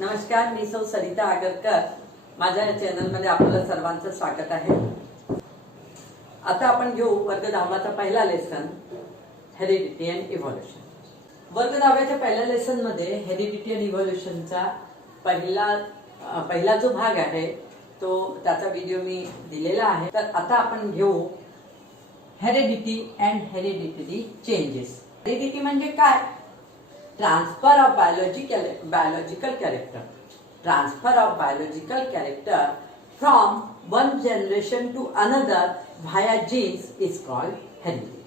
नमस्कार, मी सौ सरिता आगरकर. माझ्या चॅनलमध्ये आपलं सर्वांचं स्वागत आहे. आता आपण घेऊ वर्ग 10चा पहिला लेसन, हेरिडिटी अँड इव्होल्युशन. वर्ग 10च्या पहिल्या लेसन मध्ये हेरिडिटी अँड इव्होल्युशनचा पहिला जो भाग आहे तो त्याचा व्हिडिओ मी दिलेला आहे. तर आता आपण घेऊ heredity and hereditary changes. Heredity म्हणजे काय? Transfer of biological character. Transfer of biological character from one generation to another via genes is called heredity.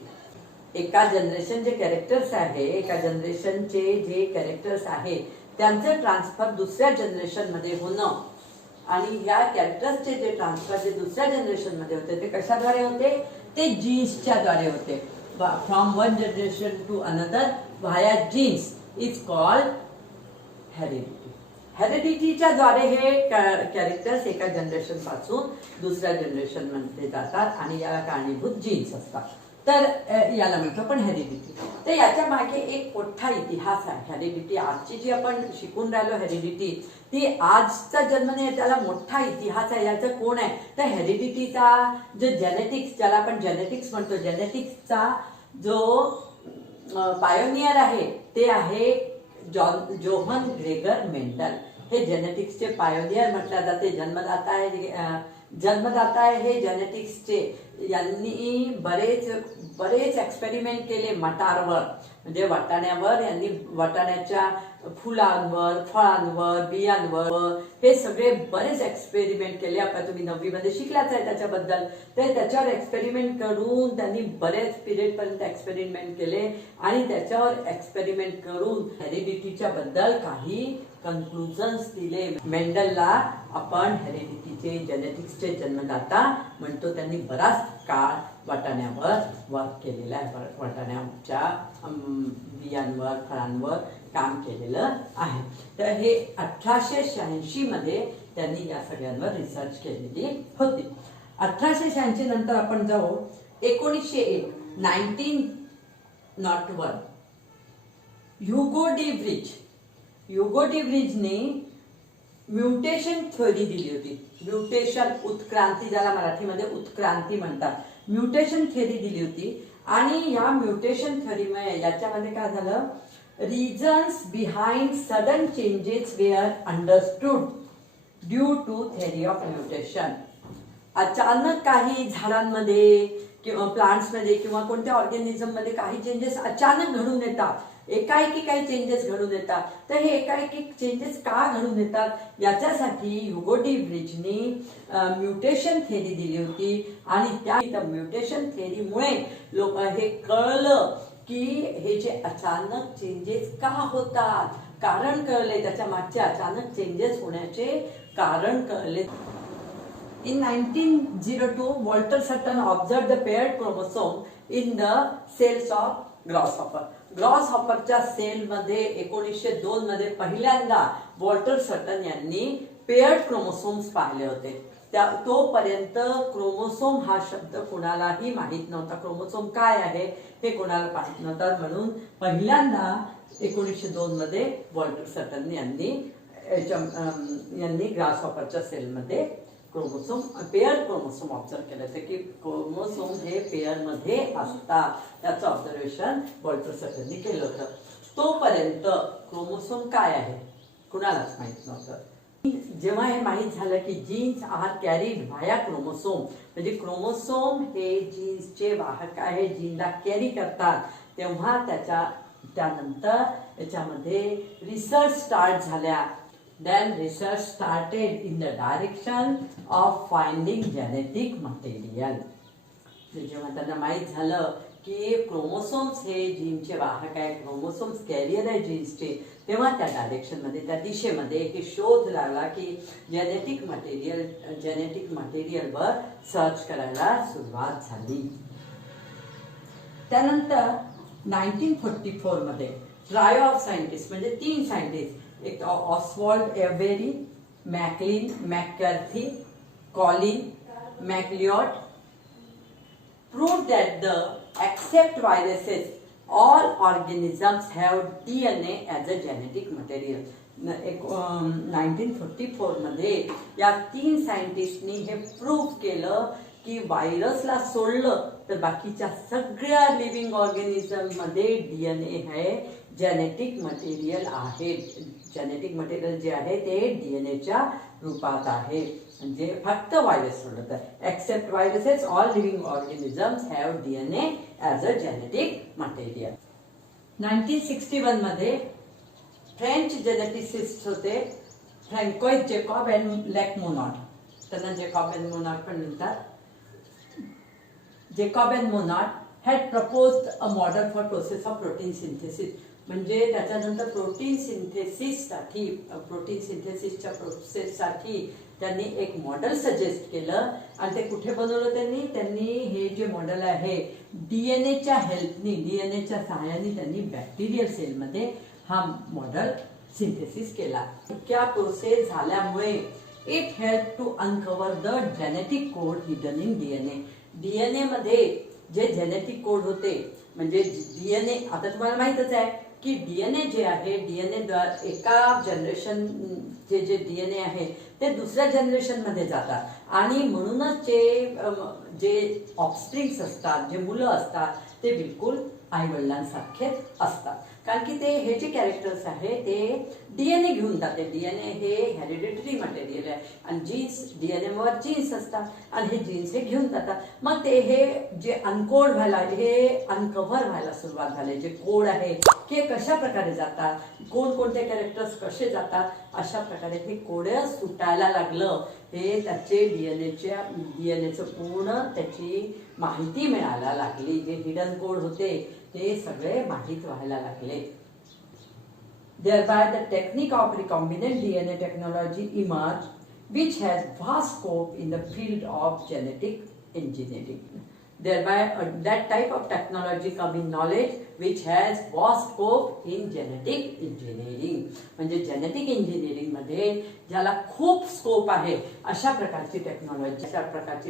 एका जनरेशनचे कॅरेक्टर्स आहे, एका जनरेशनचे जे कॅरेक्टर्स आहे त्यांचं ट्रान्सफर दुसऱ्या जनरेशन मध्ये होणं आणि या कॅरेक्टर्सचे जे ट्रान्सफर जे दुसऱ्या जनरेशन मध्ये होते ते कशाद्वारे होते? ते जीन्सच्या द्वारे होते. From one generation to another via genes is called heredity. हेरिडिटीच्या द्वारे हे कॅरेक्टर्स एका जनरेशन पासून दुसऱ्या जनरेशन मध्ये जातात आणि याला कारणीभूत जीन्स असतात. तर याला म्हणतो आपण हेरिडिटी. तर याच्या मागे एक मोठा इतिहास आहे. हेरिडिटी आजची जी आपण शिकून राहिलो हेरिडिटी ती आजचा जन्म नाही, त्याला मोठा इतिहास आहे. याचं कोण आहे? तर हेरिडिटीचा जो जेनेटिक्स, ज्याला आपण जेनेटिक्स म्हणतो, जेनेटिक्सचा जो पायोनियर आहे ते आहे जोहन ग्रेगर मेंडल. हे जेनेटिक्सचे पायोनियर म्हटले जाते. जन्मदाता आहे हे जेनेटिक्सचे. यांनी बरेच एक्सपेरिमेंट केले मटारवर, म्हणजे वाटाण्यावर. यांनी वाटाण्याच्या फुलांवर, फळांवर, बियांवर हे सगळे बरेच एक्सपेरिमेंट केले. आपण तुम्ही 9वी मध्ये शिकलाच आहे त्याच्याबद्दल. तर त्याच्यावर एक्सपेरिमेंट करून त्यांनी बरेच पिरियड पर्यंत एक्सपेरिमेंट केले आणि त्याच्यावर एक्सपेरिमेंट करून हेरिडिटीच्या बद्दल काही कन्क्लुजन्स दिले. मेंडलला आपण हेरिडिटीचे जेनेटिक्सचे जन्मदाता म्हणतो. त्यांनी बराच काळ वाटाण्यावर वर्क केलेला आहे. वाटाण्याच्या बियांवर, फळांवर काम केलेलं आहे. तर हे 1886 मध्ये त्यांनी या सगळ्यांवर रिसर्च केलेली होती. 1886 नंतर आपण जाऊ 1901 ह्युगो डी व्रिजने म्युटेशन थ्योरी दिली होती. म्युटेशन, उत्क्रांती, ज्याला मराठीमध्ये उत्क्रांती म्हणतात. म्युटेशन थ्योरी दिली होती आणि या म्युटेशन थ्योरीमुळे याच्यामध्ये काय झालं? Reasons behind sudden changes were understood due to theory of mutation. अचानक काही झाडांमध्ये किंवा प्लांट्स मध्ये किंवा कोणत्या ऑर्गॅनिझम मध्ये काही चेंजेस अचानक घडून येतात. एकाएकी काही चेंजेस घडून येतात. तर हे एकाएकी चेंजेस का घडून येतात याच्यासाठी ह्युगो डी व्रिजने म्युटेशन थेरी दिली होती आणि त्या म्युटेशन थेरीमुळे लोक हे कळलं की हे जे अचानक चेंजेस का होतात, कारण कळले. त्याच्या मागचे अचानक चेंजेस होण्याचे कारण कळले. In 1902, Walter Sutton observed the paired chromosome in the cells of grasshopper. ग्रॉसहॉपरच्या सेलमध्ये 1902 मध्ये पहिल्यांदा वॉल्टर सटन यांनी पेअर्ड क्रोमोसोम्स पाहिले होते. तोपर्यंत क्रोमोसोम हा शब्द कोणालाही माहित नव्हता. क्रोमोसोम काय आहे हे कोणाला माहित नव्हतं. म्हणून पहिल्यांदा 1902 मध्ये वॉल्टर सटन यांनी ग्रासहॉपरच्या सेलमध्ये पेअर क्रोमोसोम ऑब्झर्व केलं होतं की क्रोमोसोम हे पेअर मध्ये असतात. त्याचं ऑब्झर्वेशन वॉल्टर सटननी केलं होतं. तोपर्यंत क्रोमोसोम काय आहे कुणालाच माहित नव्हतं. जेव्हा हे माहित झालं की genes are carried via chromosome, म्हणजे क्रोमोसोम हे जीन्सचे वाहक आहे, जीनला कॅरी करतात, तेव्हा त्यानंतर याच्यामध्ये रिसर्च स्टार्ट झाल्या. Then research started in the direction of finding genetic material. जेव्हा त्यांना माहित झालं की क्रोमोसोम्स हे जीनचे वाहक आहे, क्रोमोसोम्स कॅरियर आहे जीन्सचे, तेव्हा त्या डायरेक्शन मध्ये, त्या दिशेमध्ये हे शोध लागला की जेनेटिक मटेरियलवर सर्च करायला सुरुवात झाली. त्यानंतर 1944 मध्ये ट्रायो ऑफ सायंटिस्ट, म्हणजे 3 सायंटिस्ट, एक ऑस्वॉल्ड एव्हेरी, McLean मॅककर्थी, Colin मॅकलिऑट, proved that except viruses all organisms have DNA as a genetic material. 1944 मध्ये या 3 सायंटिस्टनी हे प्रूव्ह केलं की व्हायरसला सोडलं तर बाकीच्या सगळ्या लिव्हिंग ऑर्गॅनिझम मध्ये डीएनए हे जेनेटिक मटेरियल आहे. जेनेटिक मटेरियल जे आहे ते डीएनएच्या रूपात आहे. म्हणजे फक्त व्हायरस सोडलं तर except viruses all living organisms have DNA as a genetic material. 1961 मध्ये फ्रेंच जेनेटिसिस्ट होते फ्रँकोइस जेकॉब अँड लेकमोनॉट. त्यांना जेकॉब अँड मोनॉट पण म्हणतात. Jacob and Monod had proposed a model for process of protein synthesis. म्हणजे त्याच्यानंतर protein सिंथेसिसच्या प्रोसेससाठी त्यांनी एक model suggest केलं आणि ते कुठे बनवलं त्यांनी हे जे मॉडेल आहे डीएनएच्या हेल्पनी, डीएनएच्या सहाय्याने त्यांनी बॅक्टेरियल सेलमध्ये हा मॉडेल सिंथेसिस केला. इतक्या प्रोसेस झाल्यामुळे it help to uncover the genetic code hidden in DNA. DNA मध्ये जे जेनेटिक कोड होते म्हणजे डीएनए, आता तुम्हाला माहितच आहे की डीएनए जे आहे डीएनए एका जनरेशन जे डीएनए आहे ते दुसऱ्या जनरेशन मध्ये जातात आणि म्हणूनच जे ऑफस्प्रिंग्स असतात, जे मुलं असतात ते बिलकुल आई वडिलांसारखेच असतात. कारण की ते हे जे कॅरेक्टर्स आहे ते डीएनए घेऊन जाते. डीएनए हे हेरिडिटरी मटेरियल आहे आणि जीन्स, डीएनए वर जीन्स असतात आणि हे जीन्स हे घेऊन जातात. मग ते हे जे अनकोड व्हायला, हे अनकव्हर व्हायला सुरुवात झाले. जे कोड आहे ते कशा प्रकारे जातात, कोणते कॅरेक्टर्स कसे जातात, अशा प्रकारे हे कोड सुटायला लागलं. हे त्याचे डीएनएचं पूर्ण त्याची माहिती मिळायला लागली. जे हिडन कोड होते ते सगळे माहीत व्हायला लागले. Thereby the technique of recombinant DNA technology emerged, which has vast scope in the field of genetic engineering. Thereby that type of technology come in knowledge which has vast scope in genetic engineering. म्हणजे genetic engineering मध्ये ज्याला खूप scope आहे अशा प्रकारची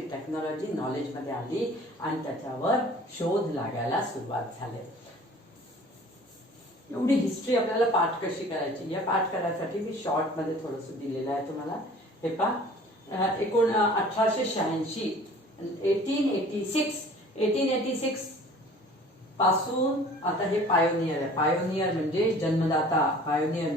technology knowledge मध्ये आली आणि त्याच्यावर शोध लागायला सुरुवात झाली. एवढी हिस्ट्री आपल्याला पाठ कशी करायची, या पाठ करायसाठी मी शॉर्ट मध्ये थोडस दिलेलं आहे तुम्हाला. हे पहा 1886 1886 पासून आता हे पायोनियर आहे. पायोनियर म्हणजे जन्मदाता. पायोनियर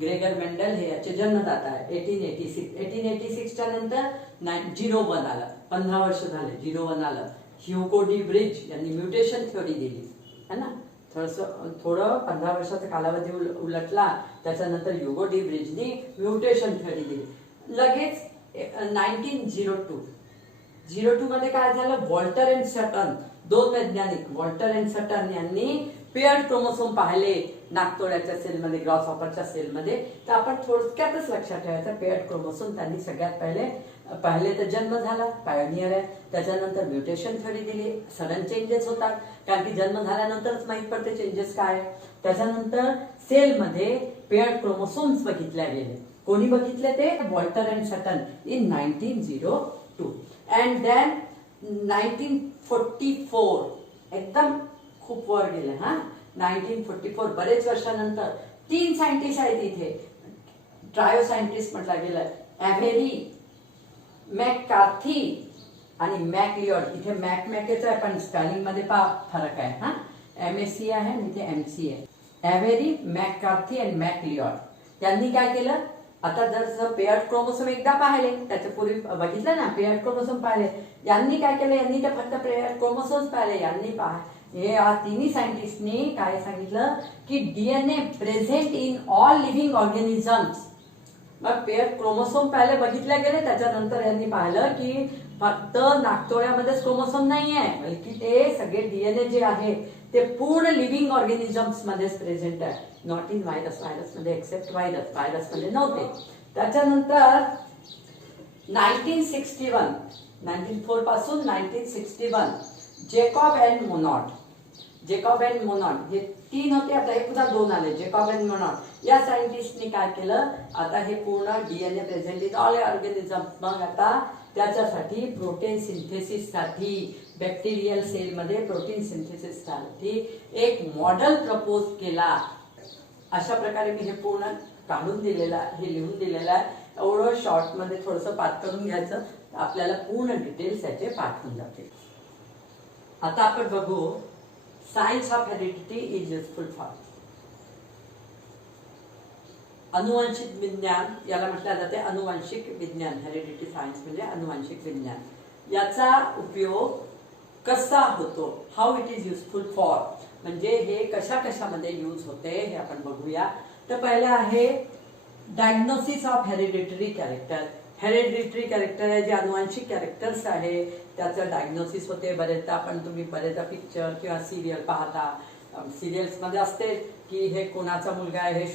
ग्रेगर मेंडेल हे याचे जन्मदाता आहे. 1886 च्या नंतर 01 आलं. 15 वर्ष झाले 01 आलं. ह्युगो डी ब्रिज यांनी म्युटेशन थ्योरी दिली है ना. थोडं 15 वर्षाचा कालावधी उलटला. त्याच्यानंतर ह्युगो डी ब्रिजनी म्युटेशन थ्योरी दिली. लगेच 1902 मध्ये काय झालं, वॉल्टर अँड सटन, दोन वैज्ञानिक वॉल्टर अँड सटन यांनी पेअर्ड क्रोमोसोम पाहिले नाकतोड्याच्या सेलमध्ये, ग्रॉसहॉपरच्या सेलमध्ये. तर आपण थोडक्यातच लक्षात ठेवायचं, पेअर्ड क्रोमोसोम त्यांनी सगळ्यात पहिले तर जन्म झाला, पायोनियर आहे. त्याच्यानंतर म्युटेशन थ्योरी दिली. सडन चेंजेस होतात कारण की जन्म झाल्यानंतरच माहित पडते चेंजेस काय. त्याच्यानंतर सेलमध्ये पेअर्ड क्रोमोसोम्स बघितल्या गेले. कोणी बघितले ते, वॉल्टर अँड सटन इन 1902. अँड देन 1944 एकदम खूप वर गेले. 1944 बरेच वर्षानंतर 3 सायंटिस्ट आहेत इथे, ट्रायो सायंटिस्ट म्हटलं गेलं. एव्हेरी, मॅककार्थी आणि मॅकलिऑड. इथे मॅकमॅकेच आहे पण स्पेलिंग मध्ये फरक आहे. MSc आहे आणि इथे MC आहे. एव्हेरी, मॅककार्थी आणि मॅकलिऑड त्यांनी काय केलं, आता जर पेअर्ड क्रोमोसोम एकदा पाहिले, त्याच्या पूर्वी बघितलं ना पेअर्ड क्रोमोसोम पाहिले, यांनी काय केलं, यांनी तर फक्त पेअर्ड क्रोमोसोम्स पाहिले. यांनी हे तिन्ही सायंटिस्टनी काय सांगितलं की DNA present in all living organisms. मग पेअर्ड क्रोमोसोम पहिले बघितले गेले. त्याच्यानंतर यांनी पाहिलं की फक्त नाकतोड्यामध्येच क्रोमोसोम नाही आहे, बल्कि ते सगळे डीएनए जे आहे ते पूर्ण लिव्हिंग ऑर्गॅनिझम्स मध्येच प्रेझेंट आहे. नॉट इन व्हायरस मध्ये एक्सेप्ट व्हायरस मध्ये नव्हते. त्याच्यानंतर 1904 पासून 1961 जेकॉब अँड मोनॉट हे 3 होते. आता हे पुन्हा 2 आले, जेकॉब अँड मोनॉट. या सायंटिस्टनी काय केलं, आता हे पूर्ण DNA present in all organism. मग आता त्याच्यासाठी प्रोटीन सिंथेसिस साठी, बॅक्टेरियल सेल मध्ये प्रोटीन सिंथेसिस साठी एक मॉडेल प्रपोज केला. अशा प्रकारे मी हे पूर्ण काढून दिलेला, हे लिहून दिलेलं आहे. एवढं शॉर्टमध्ये थोडंसं पाठ करून घ्यायचं, आपल्याला पूर्ण डिटेल्स याचे पाठ होऊन जातील. आता आपण बघू science of heredity is useful for. अनुवांशिक विज्ञान याला म्हटलं जाते, अनुवांशिक विज्ञान. हेरिडिटी सायन्स म्हणजे अनुवांशिक विज्ञान. याचा उपयोग कसा होतो, how it is useful for, म्हणजे हे कशा कशामध्ये यूज होते हे आपण बघूया. तर पहिलं आहे diagnosis of hereditary character. Hereditary character आहे जे अनुवांशिक कॅरेक्टर्स आहे त्याचं डायग्नोसिस होते. बरेचदा तुम्ही बरेचदा पिक्चर किंवा सिरियल पाहता, सिरियल्समध्ये असते की हे कोणाचा मुलगा आहे हे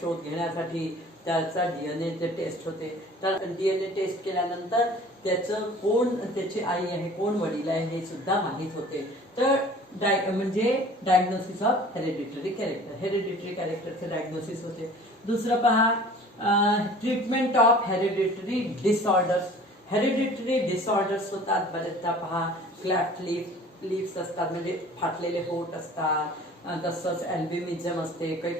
शोध घेण्यासाठी त्याचा DNA टेस्ट होते. तर DNA टेस्ट केल्यानंतर त्याचं कोण त्याची आई आहे, कोण वडील आहे हे सुद्धा माहीत होते. तर म्हणजे diagnosis of hereditary character, hereditary कॅरेक्टरचं डायग्नोसिस होते. दुसरं पहा, treatment of hereditary disorders. Hereditary disorders होतात बरेचदा पहा, क्लॅफ्ट लिप्स असतात म्हणजे फाटलेले होठ असतात, तसंच अल्बिनिझम असते. काही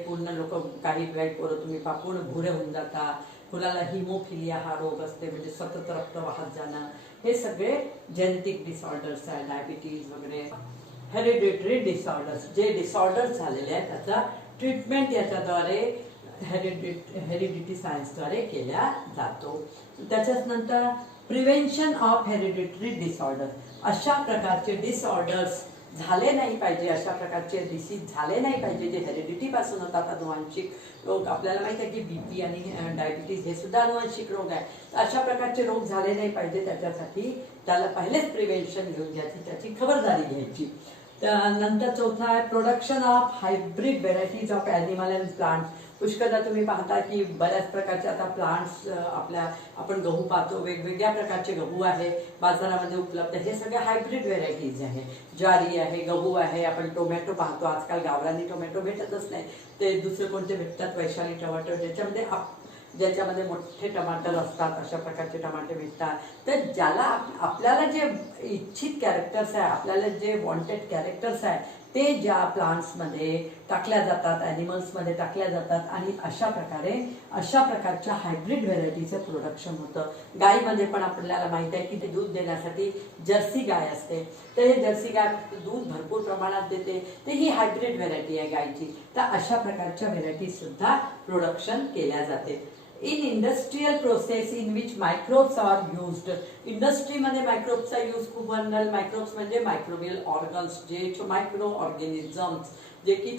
पोरं तुम्ही पूर्ण भुरे होऊन जाता. कुणाला हिमोफिलिया हा रोग असते म्हणजे सतत रक्त वाहत जाणं. हे सगळे जेनेटिक डिसऑर्डर्स आहे, डायबिटीज वगैरे. हेरिडिटरी डिसऑर्डर्स, जे डिसऑर्डर्स झालेले आहेत त्याचा ट्रीटमेंट याच्याद्वारे हेरिडिटी सायन्सद्वारे केला जातो. त्याच्याच नंतर प्रिव्हेन्शन ऑफ हेरिडिटरी डिसऑर्डर. अशा प्रकारचे डिसऑर्डर्स झाले नाही पाहिजे, अशा प्रकारचे डिसीज झाले नाही पाहिजे जे हेरिडिटी पासून होतात. अनुवांशिक रोग आपल्याला माहिती आहे की बीपी आणि डायबिटीज हे सुद्धा अनुवांशिक रोग आहे. अशा प्रकारचे रोग झाले नाही पाहिजे, त्याच्यासाठी त्याला पहिलेच प्रिव्हेन्शन घेऊन घ्यायची, त्याची खबरदारी घ्यायची. नंतर चौथा आहे production of hybrid varieties of animal and plants. पुष्कळदा तुम्ही पाहता की बऱ्याच प्रकारचे आता प्लांट्स आपण गहू पाहतो, वेगवेगळ्या प्रकारचे गहू आहे बाजारामध्ये उपलब्ध. हे सगळे हायब्रिड व्हेरायटीज आहे. ज्वारी आहे, गहू आहे, आपण टोमॅटो पाहतो. आजकाल गावरानी टोमॅटो भेटतच नाही, ते दुसरे कोणते भेटतात, वैशाली टोमॅटो, ज्याच्यामध्ये मोठे टमाटर असतात, अशा प्रकारचे टमाटे भेटतात. तर ज्याला आपल्याला जे इच्छित कॅरेक्टर्स आहे, आपल्याला जे वॉन्टेड कॅरेक्टर्स आहे ते ज्या प्लांट्समध्ये टाकल्या जातात, ॲनिमल्समध्ये टाकल्या जातात आणि अशा प्रकारच्या हायब्रिड व्हेरायटीचं प्रोडक्शन होतं. गायीमध्ये पण आपल्याला माहिती आहे की ते दूध देण्यासाठी जर्सी गाय असते. तर हे जर्सी गाय दूध भरपूर प्रमाणात देते, तर ही हायब्रिड व्हेरायटी आहे गायची. तर अशा प्रकारच्या व्हेरायटी सुद्धा प्रोडक्शन केल्या जाते. In industrial process in which microbes are used. इंडस्ट्रीमध्ये मायक्रोब्सचा यूज खूप होणार. मायक्रोब्स म्हणजे मायक्रोबियल ऑर्गन्स, जे मायक्रो ऑर्गॅनिझम्स, जे की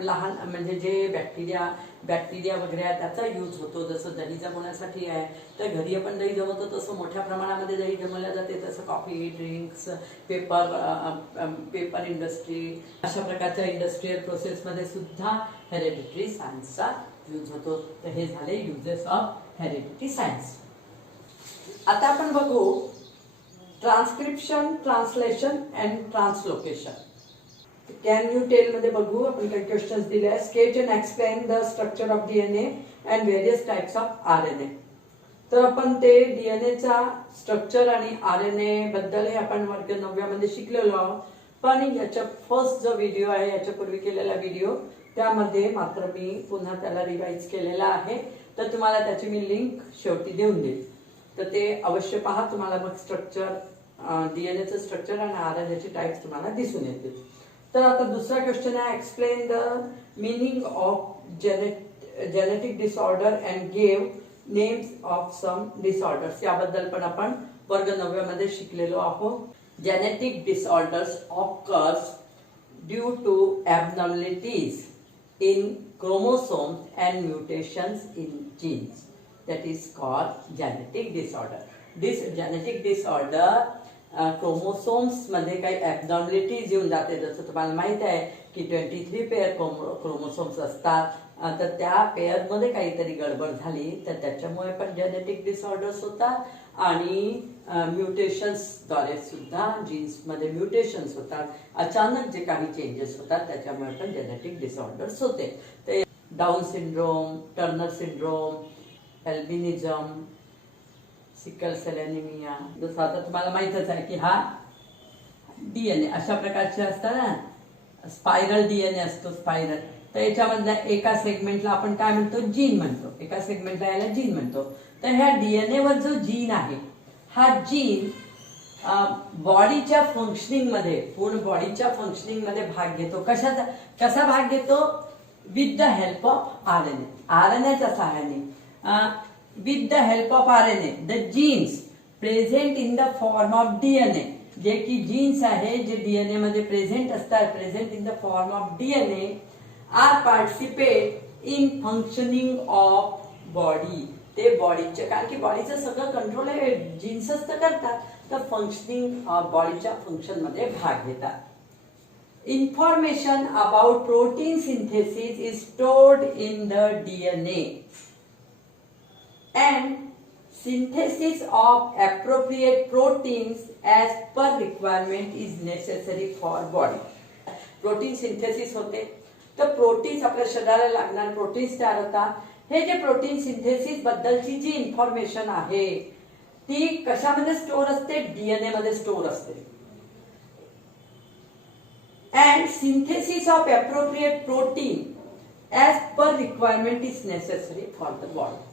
लहान म्हणजे जे बॅक्टेरिया वगैरे आहे त्याचा यूज होतो. जसं दही जमवण्यासाठी आहे, तर घरी आपण दही जमवतो तसं मोठ्या प्रमाणामध्ये दही जमवल्या जाते. तसं कॉफी, ड्रिंक्स, पेपर इंडस्ट्री, अशा प्रकारच्या इंडस्ट्रियल प्रोसेसमध्ये सुद्धा हेरिडिटरी सायन्सचा यूज होतो. तर हे झाले युजेस ऑफ हेरिडिटी सायन्स. आता आपण बघू transcription, translation and translocation. Can you tell मध्ये बघू आपण काही क्वेश्चन्स दिले आहेत. Sketch and explain the structure of DNA and various types of RNA. तर आपण ते DNAचा स्ट्रक्चर आणि RNA बद्दल हे आपण वर्ग 9 मध्ये शिकलेलो आहोत. पण याच्या फर्स्ट जो व्हिडिओ आहे, याच्यापूर्वी केलेला व्हिडिओ, त्यामध्ये मात्र मी पुन्हा त्याला रिवाइज केलेला आहे. तर तुम्हाला त्याची मी लिंक शेवटी देऊन देईल, तर ते अवश्य पहा. तुम्हाला मग स्ट्रक्चर, DNAचं स्ट्रक्चर आणि RNAचे टाइप्स तुम्हाला दिसून येतील. तर आता दुसरा क्वेश्चन आहे, explain the meaning of genetic disorder and give names of some disorders. याबद्दल पण आपण वर्ग 9 मध्ये शिकलेलो आहोत. Genetic disorders occurs due to abnormalities in chromosomes and mutations in genes. That is called genetic disorder. This genetic disorder chromosomes मध्ये काही ॲबनॉर्मॅलिटीज येऊन जाते. जसं तुम्हाला माहित आहे की 23 पेअर क्रोमोसोम्स असतात, तर त्या पेअरमध्ये काहीतरी गडबड झाली तर त्याच्यामुळे पण जेनेटिक डिसऑर्डर्स होतात. आणि म्युटेशन्सद्वारे सुद्धा जीन्समध्ये म्युटेशन्स होतात. अचानक जे काही चेंजेस होतात त्याच्यामुळे पण जेनेटिक डिसऑर्डर्स होते. ते Down syndrome, Turner syndrome, albinism, sickle cell anaemia. जसं आता तुम्हाला माहीतच आहे की हा DNA अशा प्रकारचे असतात ना, स्पायरल DNA असतो, स्पायरल. तर याच्यामधल्या एका सेगमेंटला आपण काय म्हणतो, जीन म्हणतो. एका सेगमेंटला याला जीन म्हणतो. तर ह्या डीएनए वर जो जीन आहे, हा जीन बॉडीच्या फंक्शनिंग मध्ये, पूर्ण बॉडीच्या फंक्शनिंग मध्ये भाग घेतो. कसा भाग घेतो? With the help of RNA. आरएनएच्या सहाय्याने, with the help of RNA the genes present in the form of DNA, जे की जीन्स आहे जे डीएनए मध्ये प्रेझेंट असतात, present in the form of DNA, are participate in functioning of body. ते बॉडीचे, कारण की बॉडीचं सगळं कंट्रोल हे जीन्सच तर करतात, तर फंक्शनिंग ऑफ बॉडीच्या फंक्शन मध्ये भाग घेतात. Information about protein synthesis is stored in the DNA and synthesis of appropriate proteins as per requirement is necessary for body. Protein synthesis होते, तर प्रोटीन्स आपल्या शरीराला लागणारे प्रोटीन्स तयार होतात. हे जे प्रोटीन सिंथेसिस बद्दलची जी इन्फॉर्मेशन आहे ती कशामध्ये स्टोअर असते? डीएनए मध्ये स्टोअर असते. And synthesis of appropriate protein as per requirement is necessary for the body.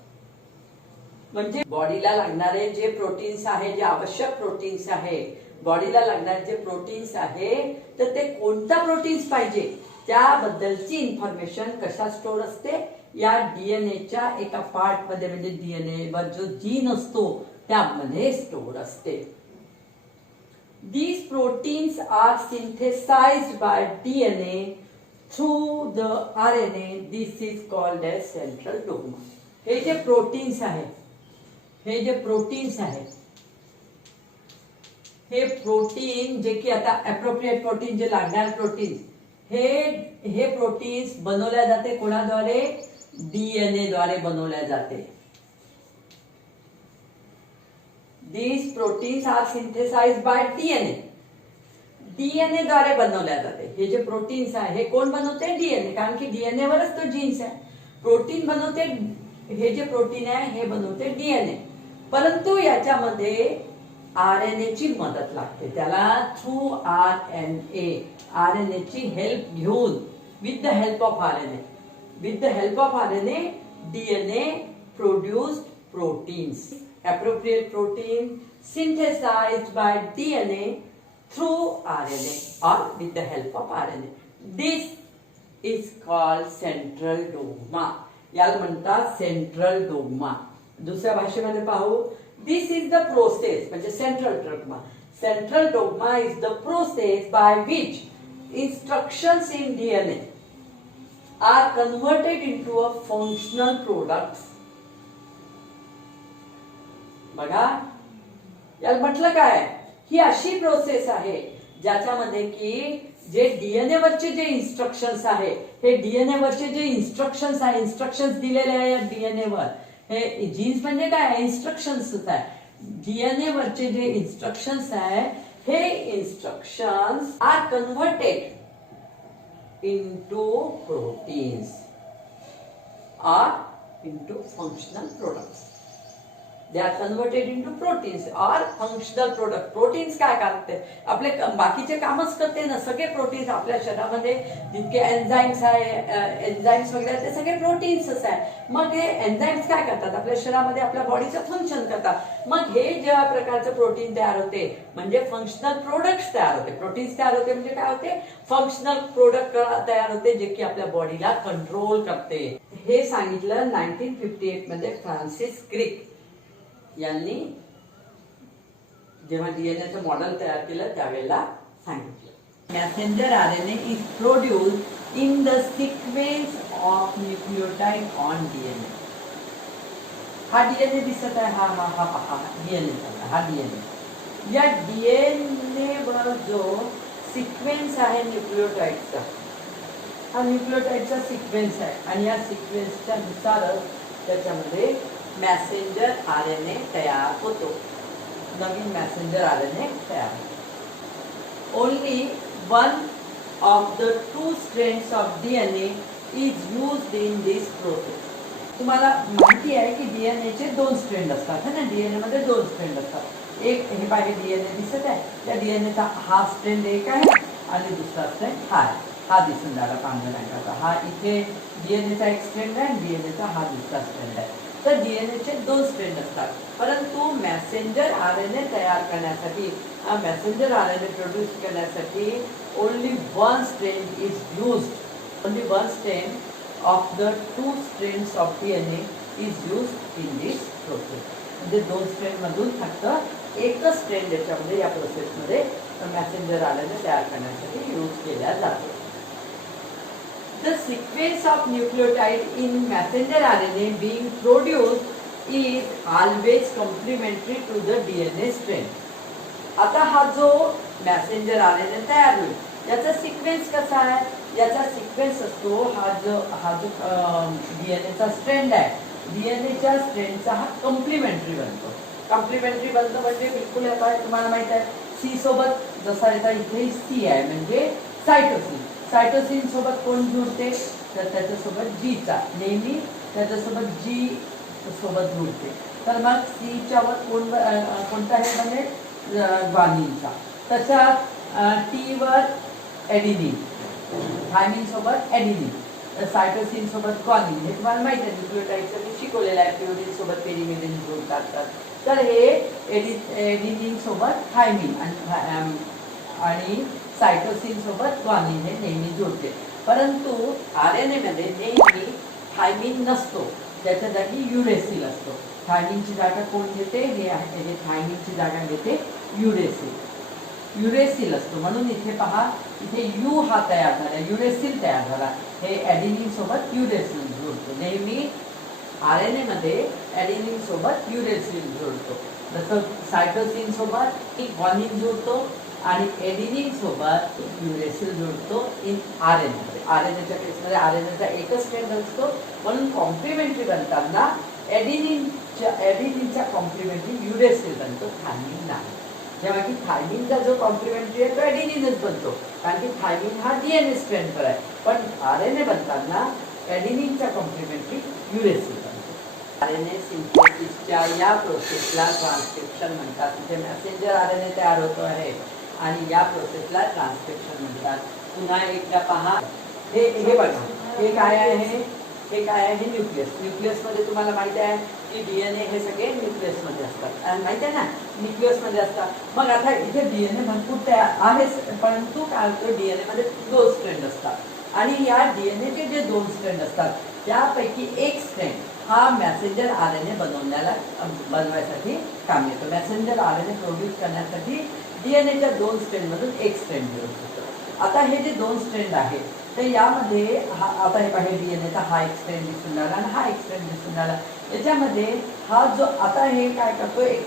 म्हणजे बॉडीला लागणारे जे प्रोटीन्स आहे, जे आवश्यक प्रोटीन्स आहे, बॉडीला लागणारे जे प्रोटीन्स आहे, तर ते कोणता प्रोटीन्स पाहिजे त्याबद्दलची इन्फॉर्मेशन कशा स्टोअर असते? या डीएनएच्या एका पार्ट मध्ये, म्हणजे डीएनए वर जो जीन असतो त्यामध्ये स्टोअर असते. These proteins are synthesized by DNA through the RNA. This is called as central dogma. हे जे प्रोटीन्स आहेत, हे जे प्रोटीन्स आहेत, हे प्रोटीन जे की आता अप्रोप्रिएट प्रोटीन, जे लागणार प्रोटीन्स, हे प्रोटीन्स बनवल्या जाते कोणाद्वारे? डीएनए द्वारे बनवल्या जाते. These proteins are synthesized by DNA. DNA द्वारे बनवल्या जाते. हे जे प्रोटीन्स आहे, हे कोण बनवते? डीएनए. कारण की डीएनए वरच तो जीन्स आहे. प्रोटीन बनवते, हे जे प्रोटीन आहे हे बनवते डीएनए. परंतु याच्यामध्ये आरएनए ची मदत लागते. त्याला थ्रू आरएनए, आरएनए ची हेल्प घेऊन, with the help of RNA, with the help of RNA DNA produced proteins, appropriate protein synthesized by DNA through RNA or with the help of RNA. This is called central dogma. याला म्हणतात central dogma. दुसऱ्या भाषेमध्ये पाहू, दिस is the process, म्हणजे central dogma. Central dogma is the process by which instructions in DNA are converted into a functional products. बघा, याला म्हटलं काय, ही अशी प्रोसेस आहे ज्याच्यामध्ये की जे डीएनए वरचे जे इन्स्ट्रक्शन्स आहे, हे डीएनए वरचे जे इन्स्ट्रक्शन्स आहे, इन्स्ट्रक्शन्स दिलेले आहे डीएनए वर, हे जीन्स म्हणजे काय, इन्स्ट्रक्शन्स आहे. डीएनए वरचे जे इन्स्ट्रक्शन्स आहे, हे instructions are converted into proteins or into functional products. They are converted into proteins or functional product. Proteins काय करते? आपले बाकीचे कामच करते ना. सगळे प्रोटीन्स आपल्या शरीरामध्ये जितके एन्झाईम्स आहे, एन्झाईम्स वगैरे, ते सगळे प्रोटीन्सच आहे. मग हे एन्झाईम्स काय करतात? आपल्या शरीरामध्ये आपल्या बॉडीचं फंक्शन करतात. मग हे ज्या प्रकारचं प्रोटीन तयार होते म्हणजे फंक्शनल प्रोडक्ट्स तयार होते. प्रोटीन्स तयार होते म्हणजे काय होते? फंक्शनल प्रोडक्ट तयार होते, जे की आपल्या बॉडीला कंट्रोल करते. हे सांगितलं 1958 मध्ये फ्रान्सिस क्रिक यांनी, जेव्हा डीएनएचं मॉडेल तयार केलं त्यावेळेला सांगितलं. Messenger RNA is produced in the sequence of nucleotide on DNA. हा डीएनए दिसत आहे, हा हा हा हा डीएनए, हा डीएनए. या डीएनए वर जो सिक्वेन्स आहे न्यूक्लियोटाइडचा, हा न्यूक्लियोटाइडचा सिक्वेन्स आहे आणि या सिक्वेन्सच्या नुसारच त्याच्यामध्ये मॅसेंजर आरएनए तयार होतो. नवीन मॅसेंजर आरएनए तयार होतो. Only one of the 2 strands of DNA is used in this process. तुम्हाला माहिती आहे की डीएनएचे 2 स्ट्रेंड असतात, है ना. डीएनए मध्ये 2 स्ट्रेंड असतात. एक हे पाहिजे डीएनए दिसत आहे, त्या डीएनएचा हा स्ट्रेंड एक आहे आणि दुसरा स्ट्रेंड हा आहे. हा दिसून राहिला पांढऱ्या रंगाचा, हा इथे डीएनएचा एक स्ट्रँड आहे, डीएनएचा हा दुसरा स्ट्रँड आहे. तर डीएनएचे 2 स्ट्रँड असतात, परंतु मेसेंजर आरएनए तयार करण्यासाठी, मेसेंजर आरएनए प्रोड्यूस करण्यासाठी only 1 strand is used. Only 1 strand of the 2 strands of DNA is used in this process. म्हणजे 2 स्ट्रँड मधून फक्त एकच स्ट्रँड याच्यामध्ये, या प्रोसेसमध्ये मेसेंजर आरएनए तयार करण्यासाठी यूज केला जातो. The sequence of nucleotide in messenger RNA being produced is always complementary to the DNA strand. आता हा जो मेसेंजर आरएनए तयार होईल याचा सिक्वेन्स कसा आहे, याचा सिक्वेन्स असतो हा जो डीएनएचा स्ट्रँड आहे, डीएनएच्या स्ट्रँडचा हा कॉम्प्लिमेंटरी बनतो. कॉम्प्लिमेंटरी बनतो म्हणजे बिलकुल आता तुम्हाला माहित आहे सी सोबत, जसा आता इथे सी आहे म्हणजे सायटोसिन, सायटोसिन सोबत कोण जुळते तर त्याच्यासोबत जीचा, नेहमी त्याच्यासोबत जी सोबत जुळते. तर मग सीच्या वर कोणता आहे म्हणजे ग्वानिनचा. तशात टी वर एडिनिन, थायमिन सोबत एडिनिन, सायटोसिन सोबत ग्वानिन. हे तुम्हाला माहिती आहे, न्यूक्लियोटाइडचं मी शिकवलेलं आहे. प्युरिन सोबत पेरिमिडिन जुळतात. तर हे एडिनिन सोबत थायमिन आणि सायटोसिन सोबत ग्वानिन हे नेहमी जुळते. परंतु आरएनए मध्ये नेहमी थायमिन नसतो, त्याच्या जागी युरेसिल असतो. थायमिनची जागा कोण घेते, हे थायमिनची जागा घेते युरेसिल. युरेसिल असतो म्हणून इथे पहा, इथे यू हा तयार झाला, युरेसिल तयार झाला. हे ॲडेनिन सोबत युरेसिल जुळतो. नेहमी आरएनए मध्ये ॲडेनिन सोबत युरेसिल जुळतो. जसं सायटोसिन सोबत ग्वानिन जुळतो आणि एडिनिन सोबत युरेसिल जुळतो इन आरएनए. आरएनएच्या केसमध्ये आरएनएचा एकच स्ट्रँड असतो, म्हणून कॉम्प्लिमेंटरी बनताना एडिनिनच्या कॉम्प्लिमेंटरी युरेसिल बनतो, थायमिन नाही. जेव्हा की थायमिनचा जो कॉम्प्लिमेंटरी आहे तो एडिनिनच बनतो, कारण की थायमिन हा डीएनए स्ट्रँडवर आहे. पण आरएनए बनताना एडिनिनच्या कॉम्प्लिमेंटरी युरेसिल बनतो. आरएनए सिंथेसिसच्या या प्रोसेसला ट्रान्सक्रिप्शन म्हणतात. तिथे मेसेंजर आरएनए तयार होतो आहे आणि या प्रोसेसला ट्रान्सक्रिप्शन म्हणतात. पुन्हा एकदा पहा, हे बघा, हे काय आहे, हे काय आहे, न्यूक्लियस. न्यूक्लियसमध्ये तुम्हाला माहिती आहे की डीएनए हे सगळे न्यूक्लियसमध्ये असतात, माहिती आहे ना, न्यूक्लियसमध्ये असतात. मग आता इथे डीएनए भरपूर तयार आहेच, परंतु काय होतं, डीएनए मध्ये 2 स्ट्रँड असतात आणि या डीएनएचे जे 2 स्ट्रँड असतात त्यापैकी एक स्ट्रँड हा मेसेंजर आरएनए बनवायसाठी काम येतो. मेसेंजर आरएनए प्रोड्यूस करण्यासाठी डीएनएच्या 2 स्ट्रँड मधून एक स्ट्रँड मिळू शकतो. आता हे जे 2 स्ट्रँड आहे तर यामध्ये हा, आता हे पाहिजे डीएनएचा हा एक स्ट्रँड दिसून राहिला आणि हा एक स्ट्रँड दिसून राहिला. याच्यामध्ये हा जो आता हे काय करतो, एक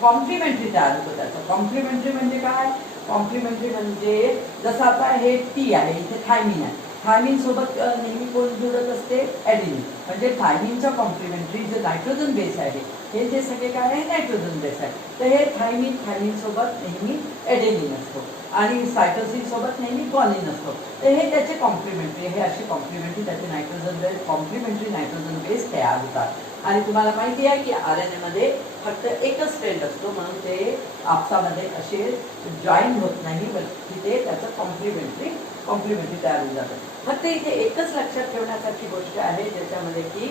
कॉम्प्लिमेंटरी तयार होतो. त्याचा कॉम्प्लिमेंटरी म्हणजे काय, कॉम्प्लिमेंटरी म्हणजे जसं आता हे टी आहे, इथे थायमिन आहे, थायमिन सोबत नेहमी कोण जुळत असते, ॲडेनिन. म्हणजे थायमिनचा कॉम्प्लिमेंटरी जो नायट्रोजन बेस आहे, हे जे सगळे काय आहे नायट्रोजन बेस आहे, तर हे थायमिन सोबत नेहमी ॲडेनिन असतो आणि सायटोसिन सोबत नेहमी ग्वानिन असतो. तर हे त्याचे कॉम्प्लिमेंटरी, हे अशी कॉम्प्लिमेंटरी त्याचे nitrogen base, complementary nitrogen base तयार होतात. आणि तुम्हाला माहिती आहे की आरएनए मध्ये फक्त एकच स्ट्रँड असतो, म्हणून ते आपसामध्ये असे जॉईन होत नाही, तिथे त्याचं कॉम्प्लिमेंटरी तयार होऊन जातं. फक्त इथे एकच लक्षात ठेवण्यासारखी गोष्ट आहे, ज्याच्यामध्ये की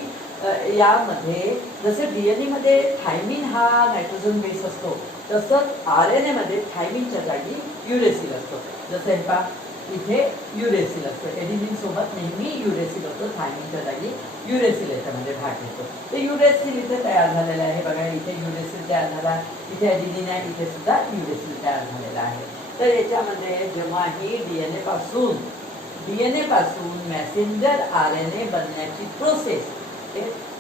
यामध्ये जसं डीएनए मध्ये थायमिन हा नायट्रोजन बेस असतो, तसंच आरएनए मध्ये थायमिनच्या जागी युरेसिल असतो. जसं हे पहा, इथे युरेसिल असतो, एडिनिन सोबत नेहमी युरेसिल होतो, थायमिनच्या जागी युरेसिल याच्यामध्ये भाग घेतो. ते युरेसिल इथे तयार झालेलं आहे. बघा, इथे युरेसिल तयार झाला, इथे एडिनिन आहे, इथे सुद्धा युरेसिल तयार झालेला आहे. तर याच्यामध्ये जेव्हाही डीएनए पासून मेसेंजर आरएनए बनण्याची प्रोसेस,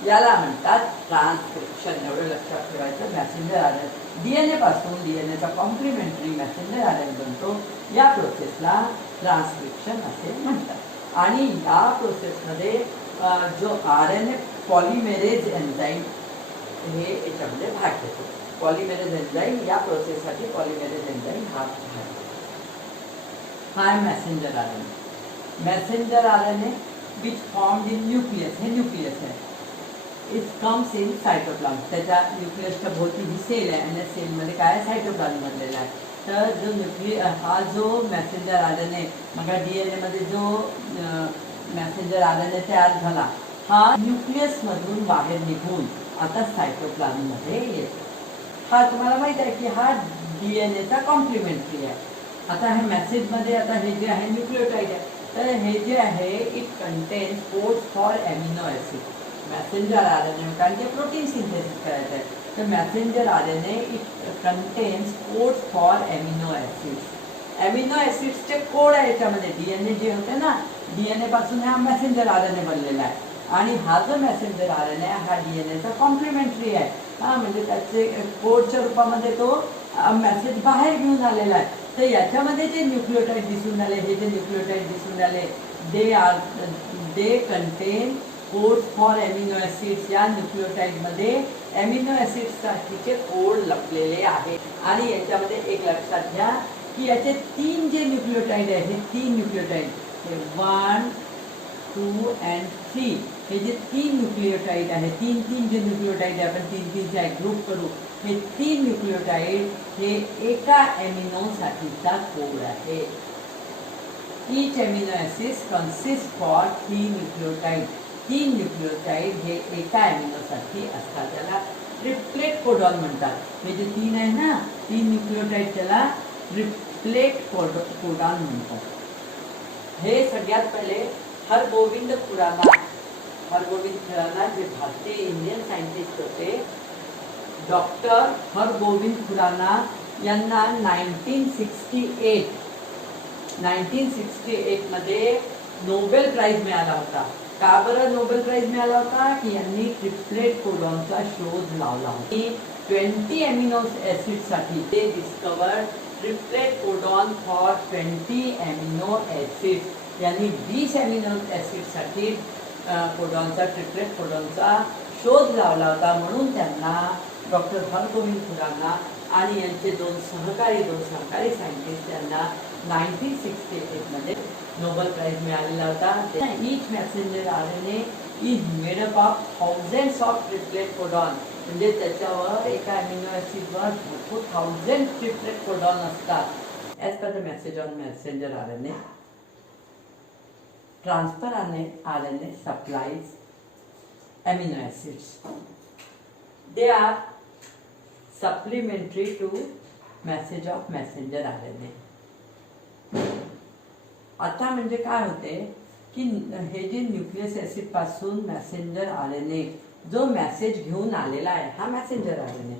याला म्हणतात ट्रान्सक्रिप्शन. एवढं लक्षात ठेवायचं. मेसेंजर आरएनए डीएनए पासून डीएनएचा कॉम्प्लिमेंटरी मेसेंजर आरएनए बनतो, या प्रोसेसला ट्रान्सक्रिप्शन असे म्हणतात. आणि या प्रोसेसमध्ये जो आरएनए पॉलिमेरेज एन्झाईम हे याच्यामध्ये भाग घेतो. पॉलिमेरेज एन्झाईम, या प्रोसेससाठी पॉलिमेरेज एन्झाईम हा भाग घेतो. Hi messenger RNA. Messenger RNA which formed in nucleus, हे न्यूक्लियस आहे. It comes in cytoplasm. त्याच्या न्यूक्लियसच्या भोवती ही सेल आहे आणि सेलमध्ये काय आहे, सायटोप्लाझम बनलेला आहे. तर जो हा जो मेसेंजर आरएनए मग DNA मध्ये जो मेसेंजर आरएनए तयार झाला हा न्यूक्लियस मधून बाहेर निघून आता सायटोप्लाझम मध्ये येतो. हा तुम्हाला माहित आहे की हा DNAचा कॉम्प्लिमेंटरी आहे. आता हे मेसेज मध्ये आता हे जे आहे न्यूक्लियोटाइड आहे, तर हे जे आहे it contains codes for amino acid. Messenger RNA कारण की प्रोटीन सिंथेसिस करायचं आहे, तर messenger RNA it contains codes for amino acid. Amino ऍसिड्सचे कोड आहे याच्यामध्ये. DNA जे होते ना, DNA पासून हा मेसेंजर आरएनए बनलेला आहे आणि हा जो मेसेंजर आरएनए हा DNAचा कॉम्प्लिमेंटरी आहे. हा म्हणजे त्याचे कोडच्या रूपामध्ये तो मेसेज बाहेर घेऊन आलेला आहे. तर याच्यामध्ये जे न्यूक्लियोटाइड दिसून आले, हे जे न्यूक्लियोटाइड दिसून आले they contain codes for amino acids. या न्यूक्लियोटाइडमध्ये अमिनो ऍसिड्ससाठीचे कोड लपलेले आहेत. आणि याच्यामध्ये एक लक्षात घ्या की याचे 3 जे न्यूक्लियोटाइड आहे, हे 3 न्यूक्लियोटाइड हे 1, 2 and 3 हे जे 3 न्यूक्लियोटाइड आहे, 3 जे न्यूक्लियोटाइड आहे, आपण 3 चा एक ग्रुप करू. हे 3 न्यूक्लियोटाइड हे एका अमिनो साठीचा कोड आहे. Each amino acid consist for 3 nucleotide. 3 nucleotide हे एका अमिनो साठी असतात, त्याला ट्रिप्लेट कोडॉन म्हणतात. हे जे 3 आहे ना, 3 न्यूक्लियोटाइड त्याला ट्रिप्लेट कोडॉन म्हणतात. हे सगळ्यात पहिले हरगोविंद खुराना जे भारतीय इंडियन सायंटिस्ट होते, डॉक्टर हरगोविंद खुराना यांना 1968 मध्ये नोबेल प्राइज मिळाला होता. का बरं नोबेल प्राइज मिळाला होता? की यांनी ट्रिप्लेट कोडॉनचा शोध लावला होता. 20 अमिनो ऍसिड साठी ते discovered triplet codon for 20 amino acid. यांनी 20 अमिनो ऍसिड साठी कोडॉनचा ट्रिप्लेट कोडॉनचा शोध लावला होता. म्हणून त्यांना डॉक्टर हरगोविंद खुराना आणि यांचे दोन सहकारी सायंटिस्ट यांना 1968 मध्ये नोबेल प्राइज मिळालेला होता. Each messenger RNA is made up of thousands of triplet codon. म्हणजे त्याच्यावर एका अमिनो ऍसिडवर भरपूर 1000 ट्रिप्लेट कोडॉन असतात. As per the message on messenger RNA, transfer RNA supplies amino acids. They are supplementary to message of messenger RNA. आता म्हणजे काय होते की हे जे न्यूक्लियस ऍसिड पासून मेसेंजर RNA जो मेसेज घेऊन आलेला आहे, हा मेसेंजर RNA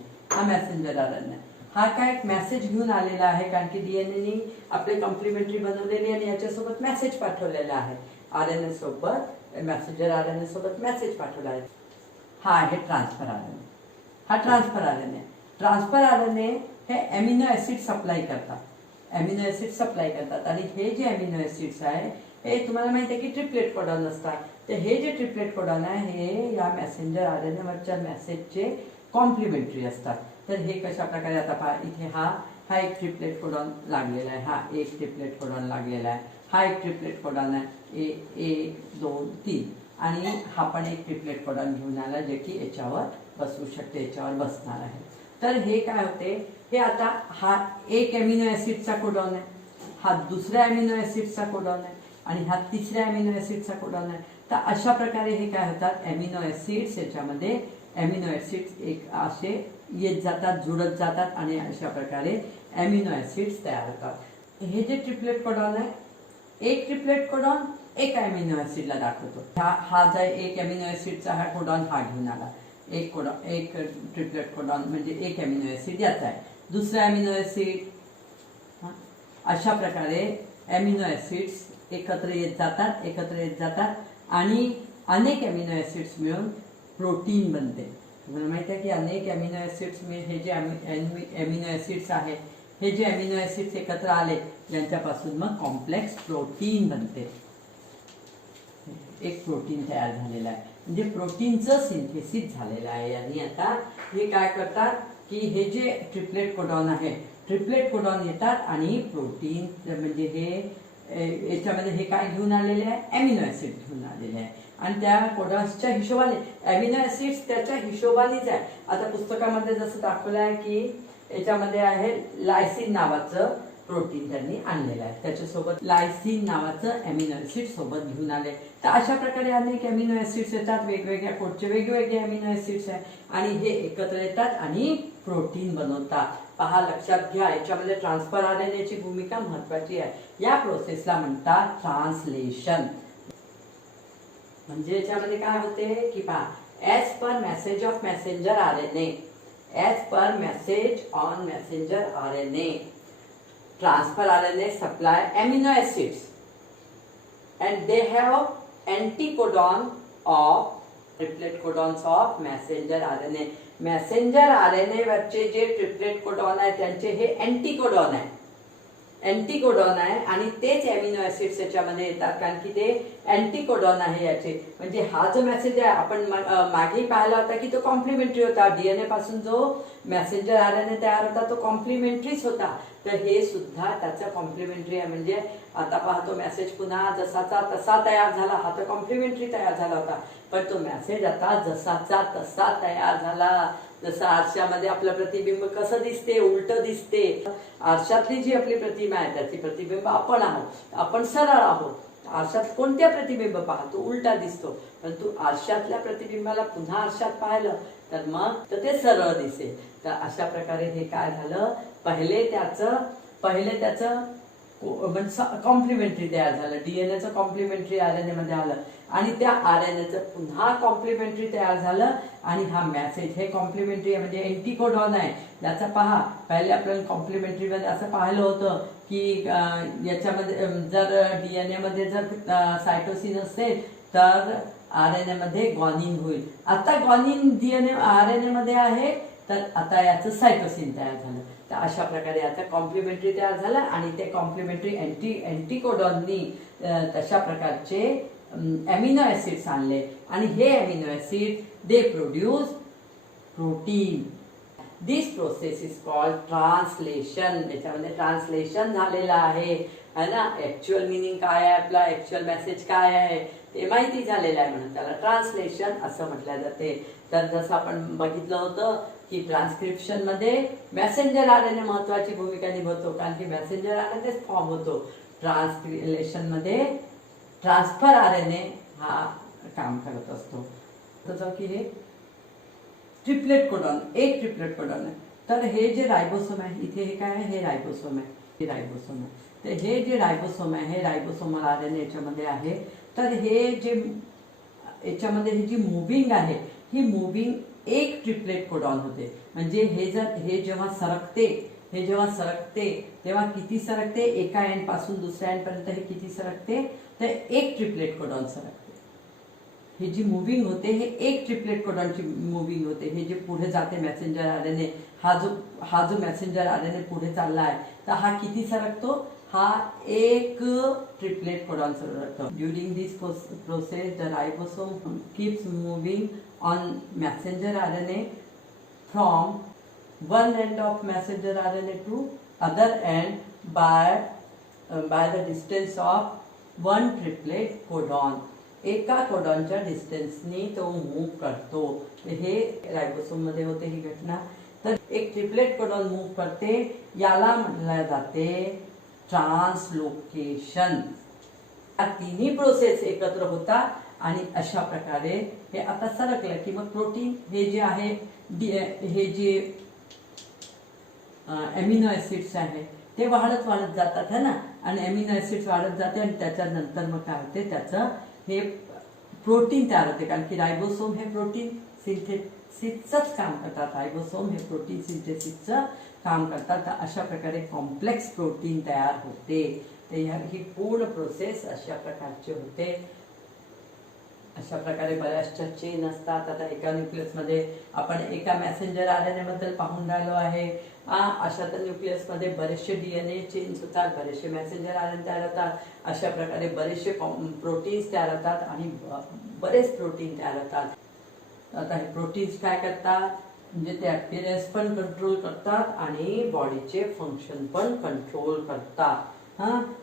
हा काय मेसेज घेऊन आलेला आहे, कारण की DNAने आपले कॉम्प्लिमेंटरी बनवलेली आणि याच्यासोबत मेसेज पाठवलेला आहे. RNA सोबत मेसेंजर RNA सोबत मेसेज पाठवला आहे. हा आहे ट्रान्सफर RNA. हा ट्रान्सफर RNA हे अमिनो ऍसिड सप्लाय करतात. आणि हे जे अमिनो ऍसिड्स आहे हे तुम्हाला माहिती आहे की ट्रिप्लेट कोडॉन असतात. तर हे जे ट्रिप्लेट कोडॉन आहे हे या मेसेंजर RNA वरच्या मेसेजचे कॉम्प्लिमेंटरी असतात. तर हे कशा प्रकारे आता पहा, इथे हा एक ट्रिप्लेट कोडॉन लागलेला आहे, हा एक ट्रिप्लेट कोडॉन लागलेला आहे, हा एक ट्रिप्लेट कोडॉन आहे 1, 2, 3 आणि हा पण एक ट्रिप्लेट कोडॉन घेऊन आला जे की याच्यावर बसू शकते, याच्यावर बसणार आहे. तर हे काय होते, हे आता हा एक अमिनो ऍसिडचा कोडॉन आहे, हा दुसऱ्या अमिनो ऍसिडचा कोडॉन आहे आणि हा तिसऱ्या अमिनो ऍसिडचा कोडॉन आहे. तर अशा प्रकारे हे काय होतात, अमिनो ऍसिड्स याच्यामध्ये अमिनो ऍसिड्स एक असे येत जातात, जुळत जातात आणि अशा प्रकारे अमिनो ऍसिड्स तयार होतात. हे जे ट्रिप्लेट कोडॉन आहे, एक ट्रिप्लेट कोडॉन एक अमिनो ऍसिडला दाखवतो. हा जो एक अमिनो ऍसिडचा हा कोडॉन हा घेऊन आला, एक ट्रिप्लेट कोडॉन म्हणजे एक अमिनो ऍसिड याचा आहे, दुसरा अमिनो ऍसिड. अशा प्रकारे अमिनो ऍसिड्स एकत्र येत जातात आणि अनेक अमिनो ऍसिड्स मिळून प्रोटीन बनते. तुम्हाला माहिती आहे की अनेक अमिनो ऍसिड्स हे जे अमिनो ऍसिड्स आहेत, हे जे अमिनो ऍसिड्स एकत्र आले यांच्यापासून मग कॉम्प्लेक्स प्रोटीन बनते. एक प्रोटीन तयार झालेला आहे, म्हणजे प्रोटीनचं सिंथेसिस झालेलं आहे. आणि आता हे काय करतात की हे जे ट्रिप्लेट कोडॉन आहे, ट्रिप्लेट कोडॉन येतात आणि प्रोटीन म्हणजे हे याच्यामध्ये हे काय घेऊन आलेले आहे, अमिनो ऍसिड घेऊन आलेले आहे. आणि त्या कोडॉन्सच्या हिशोबाने अमिनो ऍसिड्स त्याच्या हिशोबानेच आहे. आता पुस्तकामध्ये जसं दाखवलं आहे की याच्यामध्ये आहे लायसिन नावाचं प्रोटीन त्यांनी आणलेलं आहे, त्याच्यासोबत लायसिन नावाचं अमिनो ऍसिड सोबत घेऊन आले. तर अशा प्रकारे अनेक अमिनो ऍसिड्स येतात, वेगवेगळ्या कोडचे वेगवेगळे अमिनो ऍसिड्स आहे आणि हे एकत्र येतात आणि प्रोटीन बनवतात. पहा, लक्षात घ्या, याच्यामध्ये ट्रान्सफर आरएनएची भूमिका महत्वाची आहे. या प्रोसेसला म्हणतात ट्रान्सलेशन. म्हणजे याच्यामध्ये काय होते की पहा, as per message of messenger RNA, as per message on messenger RNA, transfer RNA supply amino acids and they have anticodon of triplet codons of messenger RNA. messenger RNA वरचे जे ट्रिपलेट कोडॉन आहे त्यांचे हे अँटीकोडॉन आहे, अँटीकोडॉन आहे आणि तेच amino acids याच्यामध्ये येतात, कारण की ते अँटीकोडॉन आहे याचे. म्हणजे हा जो मेसेज आहे आपण मागे पाहिला होता की तो कॉम्प्लिमेंटरी होता. डीएनए पासून जो मेसेंजर आरएनए तयार होता तो कॉम्प्लिमेंटरीच होता. तर हे सुद्धा त्याचं कॉम्प्लिमेंटरी आहे. म्हणजे आता पाहतो मेसेज पुन्हा जसाचा तसा तयार झाला, हा तर कॉम्प्लिमेंटरी तयार झाला होता, पण तो मेसेज आता जसाचा तसा तयार झाला. जसं आरशामध्ये आपलं प्रतिबिंब कसं दिसते, उलट दिसते. आरशातली जी आपली प्रतिमा आहे त्याची प्रतिबिंब आपण आहोत, आपण सरळ आहोत. आरशात कोणत्या प्रतिबिंब पाहतो, उलटा दिसतो, परंतु आरशातल्या प्रतिबिंबाला पुन्हा आरशात पाहिलं तर मग ते सरळ दिसेल. तर अशा प्रकारे हे काय झालं, पहिले त्याचं कॉम्प्लिमेंटरी तयार झालं, डीएनएचं कॉम्प्लिमेंटरी आरएनए मध्ये आलं आणि त्या आरएनएचं पुन्हा कॉम्प्लिमेंटरी तयार झालं आणि हा मेसेज हे कॉम्प्लिमेंटरी आहे, म्हणजे अँटीकोडॉन आहे. याचा पहा, पहिले आपल्याला कॉम्प्लिमेंटरी मध्ये असं पाहिलं होतं की याच्यामध्ये जर डीएनए मध्ये जर सायटोसिन असेल तर आरएनए मध्ये ग्वानिन होईल. आता ग्वानिन डीएनए आरएनए मध्ये आहे, तर आता याचं सायटोसिन तयार झालं. तर अशा प्रकारे आता कॉम्प्लिमेंटरी तयार झालं आणि ते कॉम्प्लिमेंटरी अँटीकोडॉननी तशा प्रकारचे अमिनो ऍसिड्स आणले आणि हे amino acid they produce protein. This process is called translation. याच्यामध्ये ट्रान्सलेशन झालेलं आहे ना. ऍक्च्युअल मिनिंग काय आहे, आपला ऍक्च्युअल मेसेज काय आहे ते माहिती झालेलं आहे, म्हणून त्याला ट्रान्सलेशन असं म्हटलं जाते. तर जसं आपण बघितलं होतं की ट्रान्सक्रिप्शन मध्ये मेसेंजर आरएनए महत्वाची भूमिका निभावतो, कारण की मेसेंजर आरएनएच फॉर्म होतो. ट्रान्सलेशन मध्ये ट्रान्सफर आरएनए हा काम करत असतो. तसं की हे ट्रिपलेट कोडॉन, एक ट्रिपलेट कोडॉन आहे. तर हे जे रायबोसोम आहे, इथे हे काय आहे, हे रायबोसोम आहे, हे रायबोसोम आहे. तर हे जे रायबोसोम आहे हे रायबोसोमल आरएनए याच्यामध्ये आहे. तर हे जे याच्यामध्ये ही जी मुव्हिंग आहे, ही मुव्हिंग एक ट्रिपलेट कोडॉन होते. म्हणजे हे जेव्हा सरकते तेव्हा किती सरकते, एका एंड पासून दुसऱ्या एंड पर्यंत हे किती सरकते, तर एक ट्रिपलेट कोडॉन सरकते. ही जी मुव्हिंग होते हे एक ट्रिपलेट कोडॉनची मुव्हिंग होते. हे जे पुढे जाते मेसेंजर आरएनए, हा जो मेसेंजर आरएनए पुढे चालला आहे, तर हा किती सरकतो, हा एक ट्रिपलेट कोडॉन सरकतो. During this process the ribosome keeps moving on messenger RNA from one end of messenger RNA to other end by the distance of one triplet codon. एका कोडॉनच्या डिस्टन्सनी तो मूव्ह करतो. हे रायबोसोम मध्ये होते ही घटना. तर एक ट्रिपलेट कोडॉन मूव्ह करते, याला म्हटलं जाते ट्रान्सलोकेशन. तिन्ही प्रोसेस एकत्र होतात आणि अशा प्रकारे हे आता सरकलं की मग प्रोटीन हे जे आहे, हे जे अमिनो ऍसिड्स आहे ते वाढत जातात है ना, आणि अमिनो ऍसिड्स वाढत जाते आणि त्याच्यानंतर मग काय होते, त्याचं हे प्रोटीन तयार होते. कारण की रायबोसोम हे प्रोटीन सिंथेसिसच काम करतात. रायबोसोम हे प्रोटीन सिंथेसिसचं काम करतात. तर अशा प्रकारे कॉम्प्लेक्स प्रोटीन तयार होते. ही पूर्ण प्रोसेस अशा प्रकारचे होते. अशा प्रकारे बऱ्याचशा चेन असतात. आता एका न्यूक्लियस मध्ये आपण एका मेसेंजर आरएनए बद्दल पाहून राहिलो आहे. अशा तर न्यूक्लियस मध्ये बरेचसे डीएनए चेन्स होतात, बरेचसे मेसेंजर आरएनए तयार होतात. अशा प्रकारे बरेचसे प्रोटीन्स तयार होतात आणि बरेच प्रोटीन तयार होतात. आता हे प्रोटीन्स काय करतात, म्हणजे ते अपीअरन्स पण कंट्रोल करतात आणि बॉडीचे फंक्शन पण कंट्रोल करतात.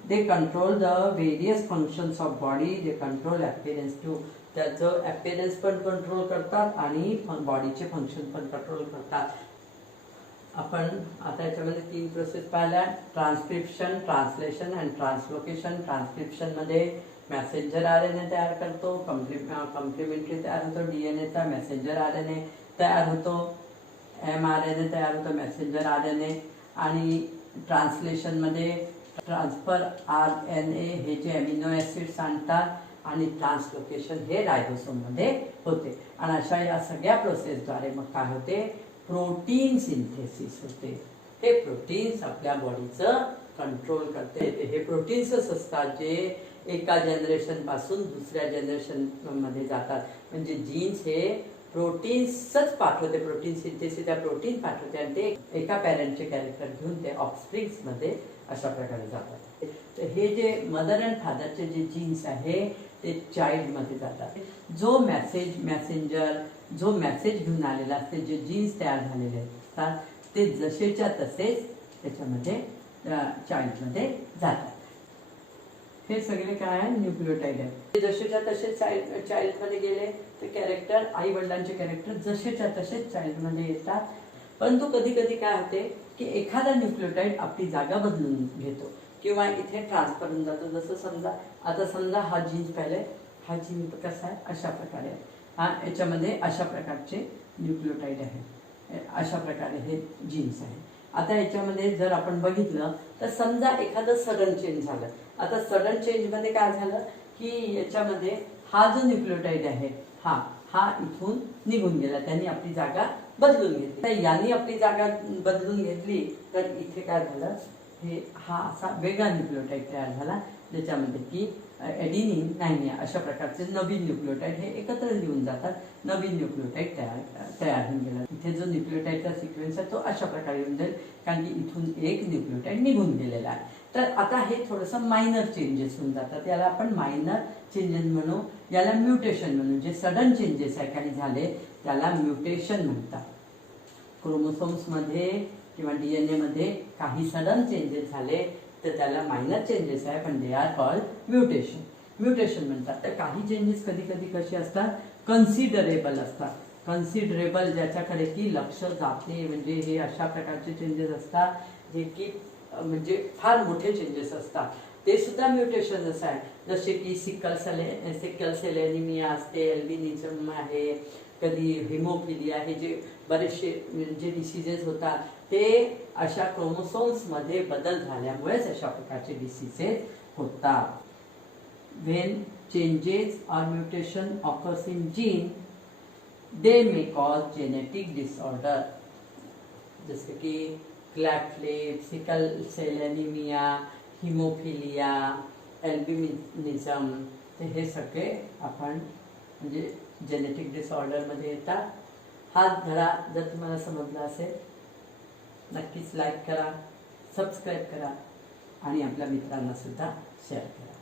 They control the various functions of body, they control appearance too. त्याचं अपीअरन्स पण कंट्रोल करतात आणि बॉडीचे फंक्शन पण कंट्रोल करतात. आपण आता याच्यामध्ये 3 प्रोसेस पाहिल्या, ट्रान्सक्रिप्शन, ट्रान्सलेशन अँड ट्रान्सलोकेशन. ट्रान्सक्रिप्शनमध्ये मेसेंजर RNA तयार करतो, कॉम्प्लिमेंटरी तयार होतो, DNAचा मेसेंजर RNA तयार होतो, mRNA तयार होतो, मेसेंजर RNA. आणि ट्रान्सलेशनमध्ये ट्रान्सफर RNA हे जे अमिनो ॲसिड्स आणतात आणि ट्रान्सलोकेशन हे रायबोसोममध्ये होते. आणि अशा या सगळ्या प्रोसेसद्वारे मग काय होते, प्रोटीन सिंथेसिस होते. हे प्रोटीन्स आपल्या बॉडीचं कंट्रोल करते. हे प्रोटीन्सच असतात जे एका जनरेशन पासून दुसऱ्या जनरेशन मध्ये जातात. म्हणजे जीन्स हे प्रोटीन्सच पाठवते, प्रोटीन सिंथेसिस त्या प्रोटीन पाठवते आणि ते एका पॅरेंटचे कॅरेक्टर घेऊन ते ऑफस्प्रिंग्स मध्ये अशा प्रकारे जातात. तर हे जे मदर अँड फादरचे जे जीन्स आहे ते चाइल्ड मध्ये जातात. जो मेसेंजर जो मेसेज घेऊन आलेला असते, जे जीन्स तयार झालेले असतात ते जसेच्या तसेच त्याच्यामध्ये चाइल्डमध्ये जातात. हे सगळे काय आहे, न्यूक्लियोटाइड आहे. ते जसेच्या तसेच चाइल्डमध्ये गेले ते कॅरेक्टर, आई वडिलांचे कॅरेक्टर जसेच्या तसेच चाइल्डमध्ये येतात. परंतु कधी कधी काय होते की एखादा न्यूक्लियोटाइड आपली जागा बदलून घेतो किंवा इथे ट्रान्सफर होऊन जातो. जसं समजा हा जीन्स पाहिले, हा जीन कसा आहे अशा प्रकारे, हा याच्यामध्ये अशा प्रकारचे न्यूक्लियोटाइड आहे, अशा प्रकारे हे जीन्स आहे. आता याच्यामध्ये जर आपण बघितलं तर समजा एखादं सडन चेंज झालं. आता सडन चेंजमध्ये काय झालं की याच्यामध्ये हा जो न्यूक्लियोटाइड आहे हा इथून निघून गेला, त्यांनी आपली जागा बदलून घेतली. तर यांनी आपली जागा बदलून घेतली तर इथे काय झालं, हा असा वेगळा न्यूक्लियोटाइड तयार झाला ज्याच्यामध्ये की एडिनिन नाही अशा प्रकारचे नवीन न्यूक्लियोटाइड हे एकत्र येऊन जातात. नवीन न्यूक्लियोटाइड तयार होऊन गेला. इथे जो न्यूक्लियोटाइडचा सिक्वेन्स आहे तो अशा प्रकारे येऊन जाईल कारण की इथून एक न्यूक्लियोटाइड निघून गेलेला आहे. तर आता हे थोडंसं मायनर चेंजेस होऊन जातात. याला आपण मायनर चेंजेस म्हणू, याला म्युटेशन म्हणू. जे सडन चेंजेस आहे काही झाले त्याला म्युटेशन म्हणतात. क्रोमोसोम्समध्ये किंवा DNA मध्ये काही सडन चेंजेस झाले तर त्याला मायनर चेंजेस आहे, पण दे आर कॉल्ड म्युटेशन म्हणतात. तर काही चेंजेस कधी कधी कसे असतात, कन्सिडरेबल असतात. कन्सिडरेबल ज्याच्याकडे की लक्ष जाते, म्हणजे हे अशा प्रकारचे चेंजेस असतात जे की म्हणजे फार मोठे चेंजेस असतात. ते सुद्धा म्युटेशनच आहे. जसे की सिकल सेल एनिमिया असते, अल्बिनिझम आहे, कधी हिमोफिलिया, हे जे बरेचसे जे डिसीजेस होतात ते अशा क्रोमोसोम्समध्ये बदल झाल्यामुळेच अशा प्रकारचे डिसीजेस होतात. When changes or mutation occurs in gene they may cause genetic disorder. जसे की क्लॅफ्ट, sickle sale anaemia, haemophilia, albinism, तर हे सगळे आपण म्हणजे जेनेटिक डिसऑर्डरमध्ये येतात. हा धडा जर तुम्हाला समजला असेल नक्कीच लाईक करा, सबस्क्राईब करा आणि आपल्या मित्रांना सुद्धा शेअर करा.